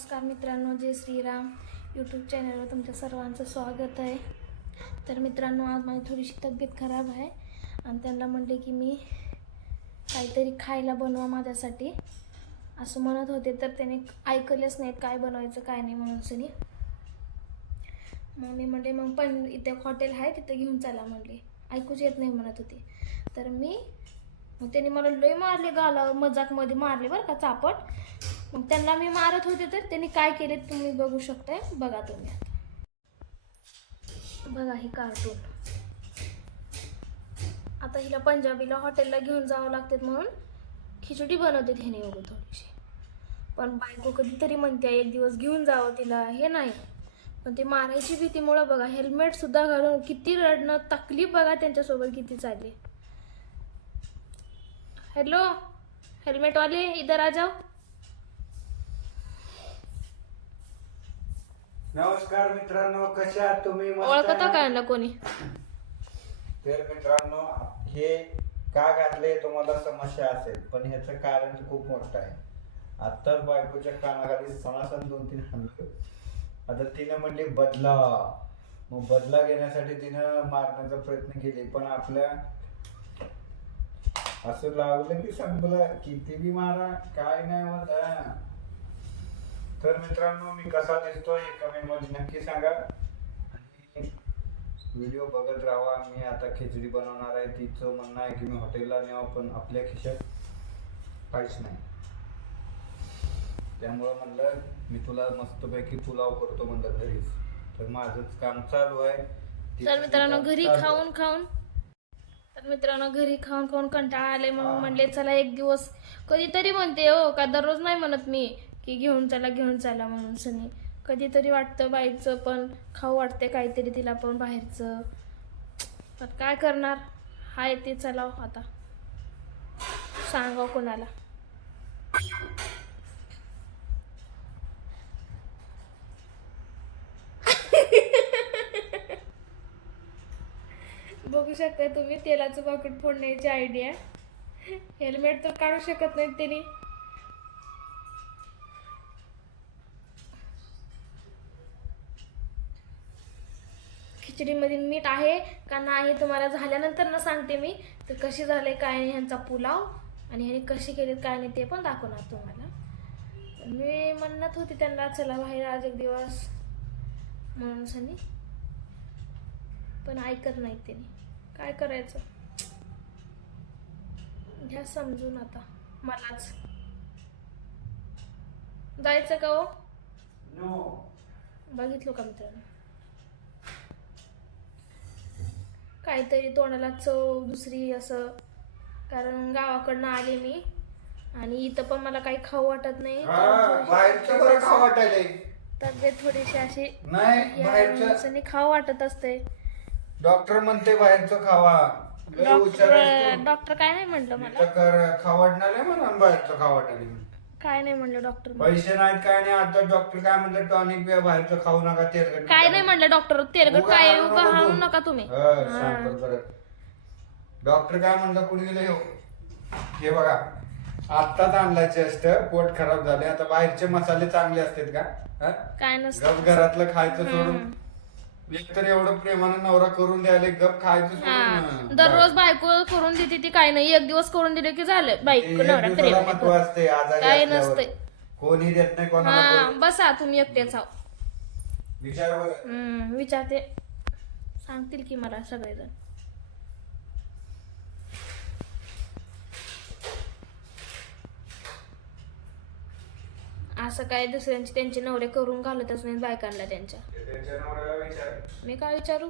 नमस्कार मित्रांनो जय श्रीराम. यूट्यूब चॅनलवर तुमच्या सर्वांचं स्वागत आहे. तर मित्रांनो आज माझी थोडीशी तब्येत खराब आहे आणि त्यांना म्हणले की मी काहीतरी खायला बनवा माझ्यासाठी. असं म्हणत होते तर त्याने ऐकलेच नाहीत काय बनवायचं काय नाही म्हणून सनी मग मी म्हणले मग पण इथे हॉटेल आहे तिथे घेऊन चला म्हणले. ऐकूच येत नाही म्हणत होते. तर मी मग त्याने मला लय मारले गाला मजाकमध्ये मारले बरं का चापट. मग त्यांना मी मारत होते तर त्यांनी काय केले तुम्ही बघू शकताय. बघा तुम्ही आता. बघा हे कार्टून आता हिला पंजाबीला हॉटेलला घेऊन जावं लागते म्हणून खिचडी बनवते ह्याने बघू थोडीशी. पण बायको कधीतरी म्हणते एक दिवस घेऊन जावं तिला. हे नाही. पण ते मारायची भीतीमुळं बघा हेल्मेट सुद्धा घालून किती रडणं तकलीफ बघा त्यांच्यासोबत किती चालली. हॅलो हेल्मेटवाले इधर आ जाओ नमस्कार मित्रांनो कशा आहात तुम्ही? मस्त ओळखता ना? कोणी? तर मित्रांनो हे का घातले तुम्हाला समस्या असेल पण ह्याचं कारण खूप मोठं आहे. आत्ताच बायकोच्या कानाखाली सणासण दोन तीन हाणलं आता तिने म्हणली बदला. मग बदला घेण्यासाठी तिनं मारण्याचा प्रयत्न केले पण आपल्या असं लावलं की संपलं. किती बी मारा काय नाही होत तर मित्रांनो मी कसा दिसतो हे कमेंटमध्ये नक्की सांगा. आणि व्हिडिओ बघत राहा मी आता खिचडी बनवणार आहे. तिचं म्हणणं आहे की मी हॉटेलला न्यावं पण आपल्या खिशात काहीच नाही. त्यामुळं म्हणलं मी तुला मस्तपैकी पुलाव करतो म्हणलं घरीच. तर माझंच काम चालू आहे. तर मित्रांनो घरी. खाऊन खाऊन. तर मित्रांनो घरी खाऊन खाऊन कंटाळा आले म्हणून म्हणले चला एक दिवस कधीतरी म्हणते हो का दररोज नाही म्हणत मी. की घेऊन चला घेऊन चला म्हणून सनी. कधीतरी वाटतं बाईचं पण खाऊ वाटते काहीतरी तिला पण बाहेरचं. तर काय करणार? हाय ते चला आता. सांगा कोणाला. बघू शकता तुम्ही तेलाचं पॉकेट फोडण्याची आयडिया हेल्मेट तर काढू शकत नाहीत त्यांनी. खिचडीमध्ये मीठ आहे का नाही तुम्हाला झाल्यानंतर ना सांगते मी. तर कशी झाले काय नाही ह्यांचा पुलाव आणि ह्याने कशी केली काय नाही ते पण दाखवणार तुम्हाला. मी म्हणत होती त्यांना चला बाहेर आज एक दिवस. म्हणून सनी. पण ऐकत नाहीत त्यांनी. काय करायचं? घ्या समजून आता. मलाच. जायचं का हो. बघितलो का मित्रांनो? काहीतरी तोंडाला चव दुसरी असं. कारण गावाकडनं आले मी आणि इथं पण मला काही खाऊ वाटत नाही. बाहेरचं बरं खाऊ वाटायलंय. तब्येत थोडीशी अशी नाही बाहेरचं खाऊ वाटत असते. डॉक्टर म्हणते बाहेरचं खावा. लय डॉक्टर. डॉक्टर काय नाही म्हणलं मला. तर खावडणार आहे म्हणून बाहेरचं खावडणार काय नाही म्हणलं डॉक्टर पैसे नाहीत काय नाही. आता डॉक्टर काय म्हणतात टॉनिक बी बाहेरचं खाऊ नका तेलकट काय नाही म्हणलं डॉक्टर तेलकट उगा काय उगा नको हाणू तू. नका तुम्ही. हा. डॉक्टर काय म्हणलं कुठे गेले? हो हे बघा. आत्ताच आणला चेस्ट पोट खराब झाले आता बाहेरचे मसाले चांगले असतात का? हा? काय नसतं. घरातलं खायचं सोडून. एक तर एवढं प्रेमानं नवरा करून द्यायला गप खायचं हा. सोडून. दररोज बायको करून देते ती काय नाही. एक दिवस करून दिले की झालं. ते बायको एक नवरा दिवसाला प्रेम महत्त्व असते. आजारी काय असल्यावर. नसतंय. कोणी देत नाही कोणाला हा. बसा तुम्ही एकटेच आहो. विचार बघ. हम्म, विचारते. सांगतील की मला सगळेजण. असं काय दुसऱ्यांचे त्यांचे नवरे करून घालतच नाहीत बायकांना त्यांच्या. मी काय विचारू.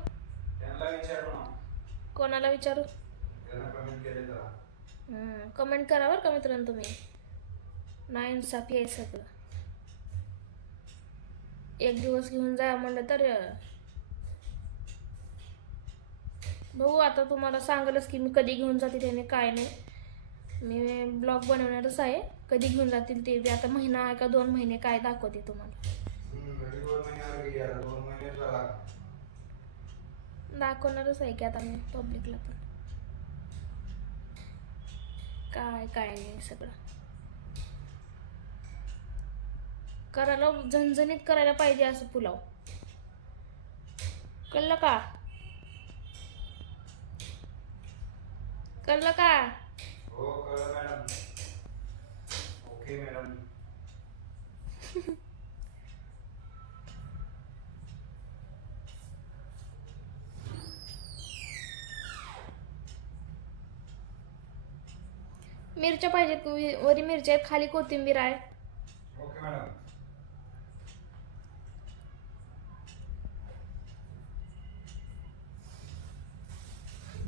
कोणाला विचारू? कमेंट करा बरं का मित्रांनो तुम्ही. नाही इन्साफी आहे सगळं एक दिवस घेऊन जा म्हणलं तर बघू आता तुम्हाला सांगलच की मी कधी घेऊन जाते त्याने काय नाही. मी ब्लॉग बनवणारच आहे. कधी घेऊन जातील ते बी आता महिना का दोन महिने काय दाखवते तुम्हाला. दाखवणारच आहे की आता मी पब्लिकला पण. काय काय नाही सगळं. करायला झणझणीत करायला पाहिजे असं पुलाव. कळलं का? कळलं का? हो कळलं मॅडम. Okay madam. मिरच्या पाहिजेत वरी मिरच्या आहेत खाली कोथिंबीर आहे.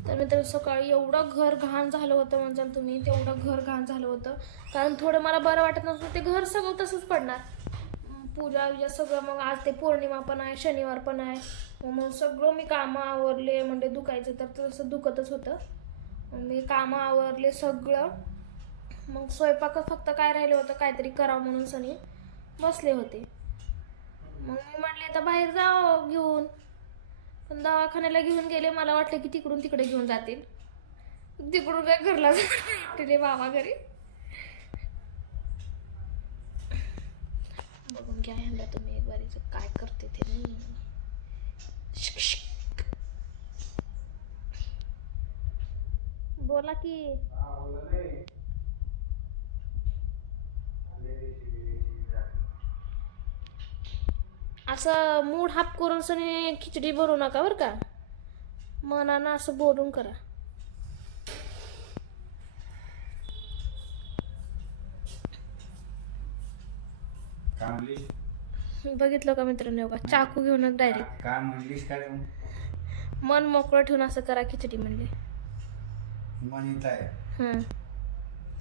तर मित्र सकाळी एवढं घर घाण झालं होतं म्हणजे तुम्ही तेवढं घर घाण झालं होतं. कारण थोडं मला बरं वाटत नसतं ते घर सगळं तसंच पडणार. पूजा विजा सगळं मग आज ते पौर्णिमा पण आहे शनिवार पण आहे. मग मग सगळं मी कामं आवरले म्हणजे दुखायचं तर तसं दुखतच होतं. मी कामं आवरले सगळं. मग स्वयंपाक फक्त काय राहिलं होतं काहीतरी करावं म्हणून सनी बसले होते. मग मी म्हटले तर बाहेर जावं घेऊन. पण दवाखान्याला घेऊन गेले मला वाटलं की तिकडून तिकडे घेऊन जातील. तिकडून काय घरला तिथे बाबा घरी. बघून घ्या ह्यांना तुम्ही एक बारीचं काय करते ते नाही शिक. बोला की हा बोला नाही आले रेसिपी रेसिपी असं मूड हाप करून सनी खिचडी भरू नका बरं का. मनानं असं बोलून करा. बघितलं का मित्रांनो का चाकू घेऊनच डायरेक्ट काय म्हणलीस काय तू? मन मोकळं ठेवून असं करा खिचडी म्हणले. म्हणत आहे. हम्म,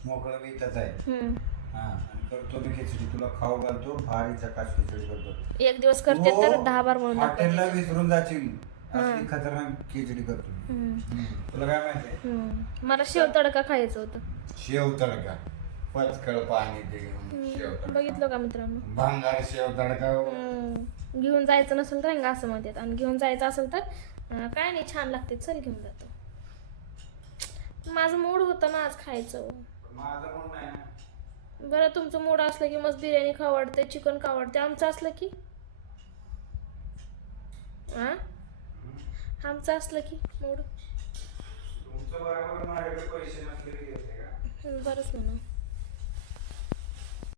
मोकळं मी इथंच आहे. हम्म. हा. आणि करतो मी खिचडी तुला खाऊ घालतो भारी चकाश खिचडी करतो. एक दिवस करते तर तू दहा बार म्हणून हॉटेलला दाखवते. विसरून जाशील. असली खतरनाक खिचडी करतो मी. हम्म, हम्म. तुला काय माहिती? हम्म. मला शेव तडका खायचं होतं. शेव तडका. पचकळ पाणी ते घेऊन शेव हम्म, तडका. बघितलं का मित्रांनो? भांगार शेव तडका हम्म, घेऊन जायचं नसेल तर असं म्हणतात. आणि घेऊन जायचं असेल तर अं, काय नाही छान लागते. चल घेऊन जातो. माझं मूड होतं ना आज खायचं. माझं म्हणणं आहे ना बरं तुमचं मूड असलं की मस्त बिर्याणी वाटते चिकन वाटते आमचं असलं की? आमचं असलं की मूड? बरंच म्हणा.